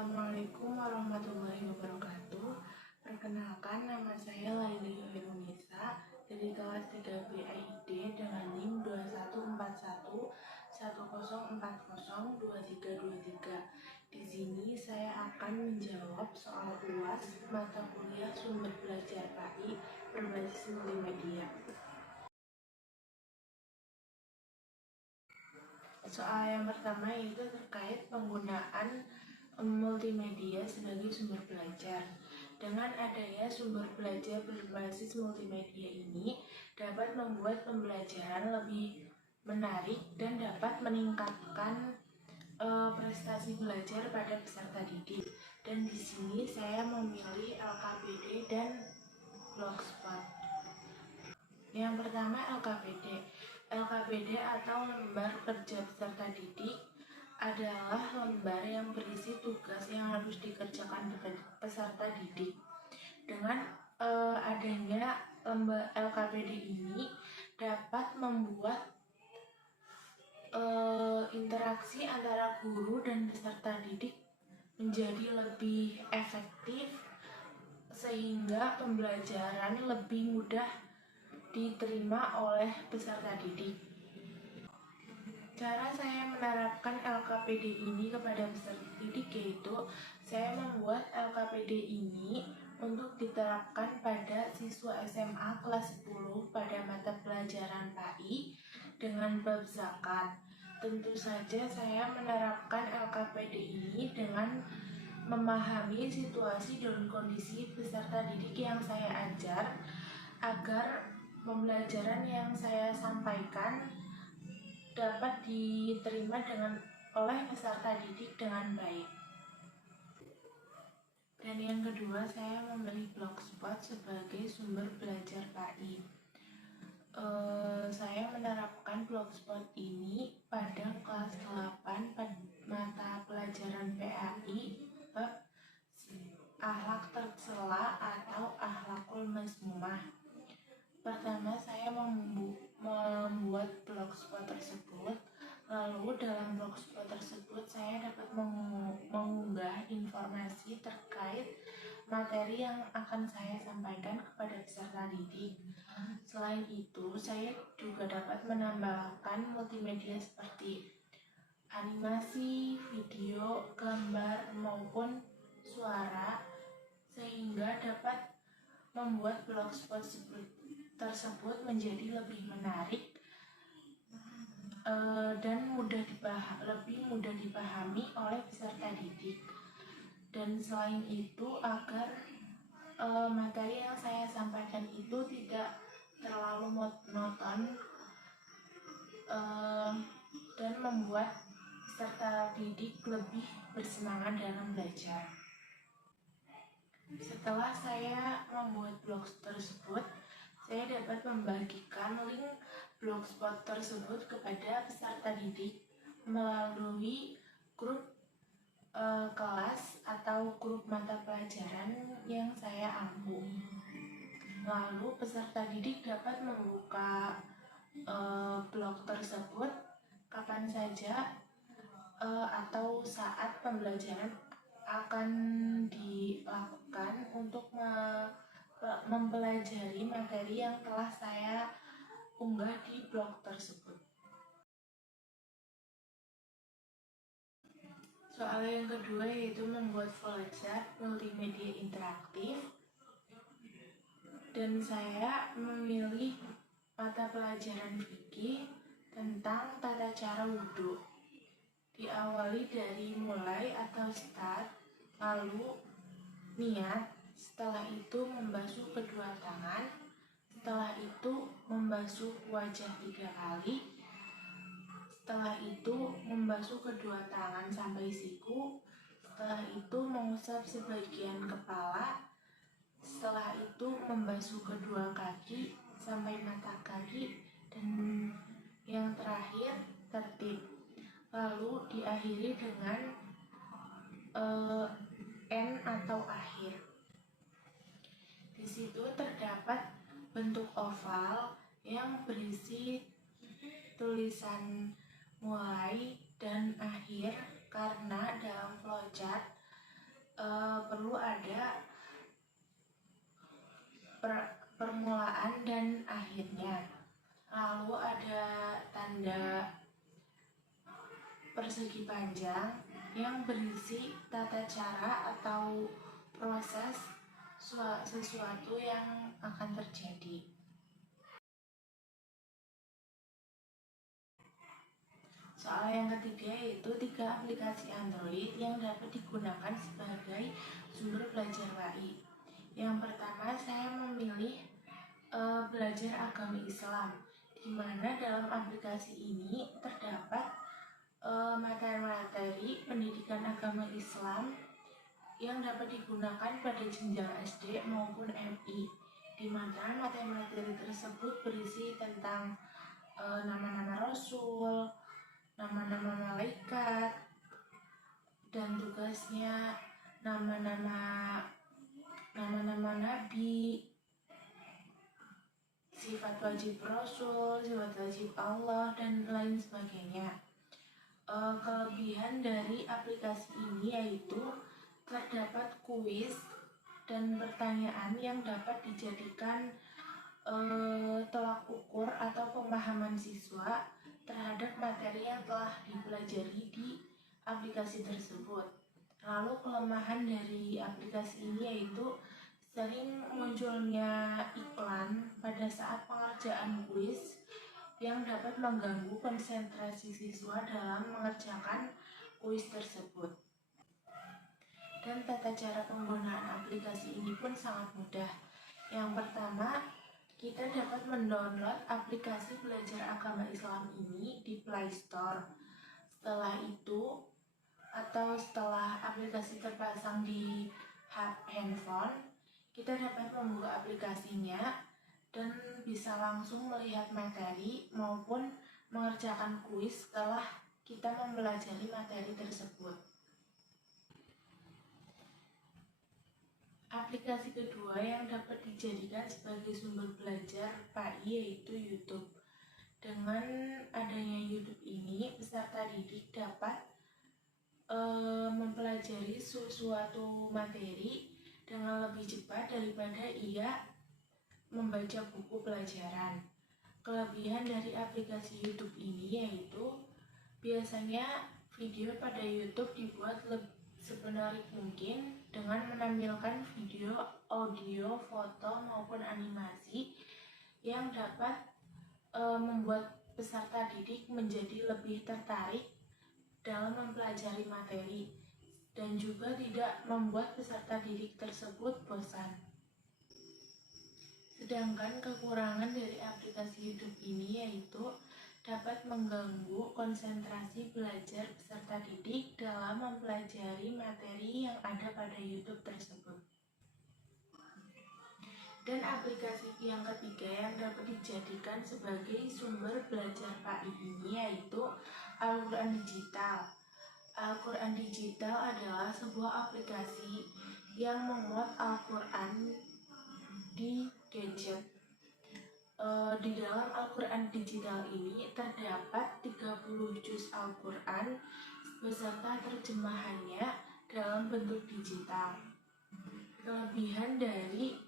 Assalamualaikum warahmatullahi wabarakatuh. Perkenalkan, nama saya Laili Hirunisa dari kelas 3B AID dengan NIM 214110402323. Di sini saya akan menjawab soal UAS mata kuliah sumber belajar PAI berbasis multimedia. Soal yang pertama yaitu terkait penggunaan multimedia sebagai sumber belajar. Dengan adanya sumber belajar berbasis multimedia ini dapat membuat pembelajaran lebih menarik dan dapat meningkatkan prestasi belajar pada peserta didik. Dan di sini saya memilih LKPD dan Blogspot. Yang pertama LKPD. LKPD atau lembar kerja peserta didik adalah lembar yang berisi tugas yang harus dikerjakan peserta didik. Dengan adanya lembar LKPD ini dapat membuat interaksi antara guru dan peserta didik menjadi lebih efektif sehingga pembelajaran lebih mudah diterima oleh peserta didik. Cara saya menerapkan LKPD ini kepada peserta didik yaitu saya membuat LKPD ini untuk diterapkan pada siswa SMA kelas 10 pada mata pelajaran PAI dengan bab zakat. Tentu saja saya menerapkan LKPD ini dengan memahami situasi dan kondisi peserta didik yang saya ajar agar pembelajaran yang saya sampaikan dapat diterima oleh peserta didik dengan baik. Dan yang kedua, saya memilih Blogspot sebagai sumber belajar PAI. Saya menerapkan Blogspot ini pada kelas 8 mata pelajaran PAI bab akhlak tercela atau akhlakul mazmumah. Pertama, saya membuat blogspot tersebut. Lalu dalam blogspot tersebut saya dapat mengunggah informasi terkait materi yang akan saya sampaikan kepada peserta didik. Selain itu, saya juga dapat menambahkan multimedia seperti animasi, video, gambar, maupun suara sehingga dapat membuat blogspot tersebut menjadi lebih menarik dan lebih mudah dipahami oleh peserta didik. Dan selain itu agar materi yang saya sampaikan itu tidak terlalu monoton dan membuat peserta didik lebih bersemangat dalam belajar. Setelah saya membuat blog tersebut, saya dapat membagikan link blogspot tersebut kepada peserta didik melalui grup kelas atau grup mata pelajaran yang saya ampu. Lalu peserta didik dapat membuka blog tersebut kapan saja atau saat pembelajaran akan dilakukan untuk mempelajari materi yang telah saya unggah di blog tersebut. Soal yang kedua yaitu membuat flowchart multimedia interaktif. Dan saya memilih mata pelajaran fikih tentang tata cara wudhu. Diawali dari mulai atau start, lalu niat, setelah itu membasuh kedua tangan, setelah itu membasuh wajah 3 kali, setelah itu membasuh kedua tangan sampai siku, setelah itu mengusap sebagian kepala, setelah itu membasuh kedua kaki sampai mata kaki, dan yang terakhir tertib. Lalu diakhiri dengan N atau akhir. Di situ terdapat bentuk oval yang berisi tulisan mulai dan akhir karena dalam flowchart perlu ada permulaan dan akhirnya. Lalu ada tanda persegi panjang yang berisi tata cara atau proses sesuatu yang akan terjadi. Soal yang ketiga yaitu 3 aplikasi Android yang dapat digunakan sebagai sumber belajar WAI. Yang pertama, saya memilih belajar agama Islam, di mana dalam aplikasi ini terdapat materi-materi pendidikan agama Islam yang dapat digunakan pada jenjang SD maupun MI, di mana materi-materi tersebut berisi tentang nama-nama Rasul, nama-nama malaikat, dan tugasnya, nama-nama nabi, sifat wajib Rasul, sifat wajib Allah, dan lain sebagainya. Kelebihan dari aplikasi ini yaitu terdapat kuis dan pertanyaan yang dapat dijadikan tolak ukur atau pemahaman siswa terhadap materi yang telah dipelajari di aplikasi tersebut. Lalu kelemahan dari aplikasi ini yaitu sering munculnya iklan pada saat pengerjaan kuis yang dapat mengganggu konsentrasi siswa dalam mengerjakan kuis tersebut. Dan tata cara penggunaan aplikasi ini pun sangat mudah. Yang pertama, kita dapat mendownload aplikasi belajar agama Islam ini di Play Store. Setelah itu, atau setelah aplikasi terpasang di handphone, kita dapat membuka aplikasinya dan bisa langsung melihat materi maupun mengerjakan kuis setelah kita mempelajari materi tersebut. Aplikasi kedua yang dapat dijadikan sebagai sumber belajar PAI yaitu YouTube. Dengan adanya YouTube ini, peserta didik dapat mempelajari suatu materi dengan lebih cepat daripada ia membaca buku pelajaran. Kelebihan dari aplikasi YouTube ini yaitu biasanya video pada YouTube dibuat semenarik mungkin dengan menampilkan video, audio, foto maupun animasi yang dapat membuat peserta didik menjadi lebih tertarik dalam mempelajari materi dan juga tidak membuat peserta didik tersebut bosan. Sedangkan kekurangan dari aplikasi YouTube ini yaitu dapat mengganggu konsentrasi belajar peserta didik dalam mempelajari materi yang ada pada YouTube tersebut. Dan aplikasi yang ketiga yang dapat dijadikan sebagai sumber belajar PAI ini yaitu Al-Quran Digital. Al-Quran Digital adalah sebuah aplikasi yang memuat Al-Quran di gadget. Di dalam Al-Quran Digital ini terdapat 30 juz Al-Quran beserta terjemahannya dalam bentuk digital. Kelebihan dari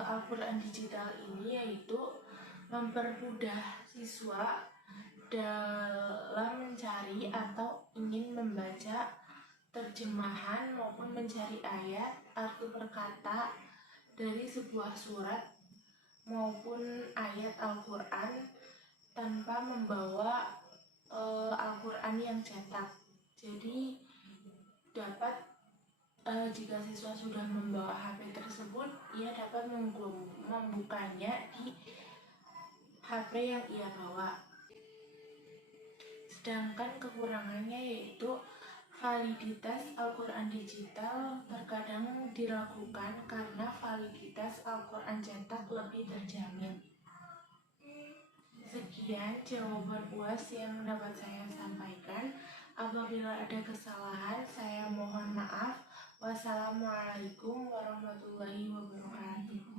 Al-Quran Digital ini yaitu mempermudah siswa dalam mencari atau ingin membaca terjemahan maupun mencari ayat, arti perkata dari sebuah surat maupun ayat Al-Quran tanpa membawa Al-Quran yang cetak. Jadi dapat jika siswa sudah membawa HP tersebut, ia dapat membukanya di HP yang ia bawa. Sedangkan kekurangannya yaitu validitas Al-Quran Digital terkadang diragukan karena validitas Al-Quran cetak lebih terjamin. Sekian jawaban UAS yang dapat saya sampaikan. Apabila ada kesalahan, saya mohon maaf. Wassalamualaikum warahmatullahi wabarakatuh.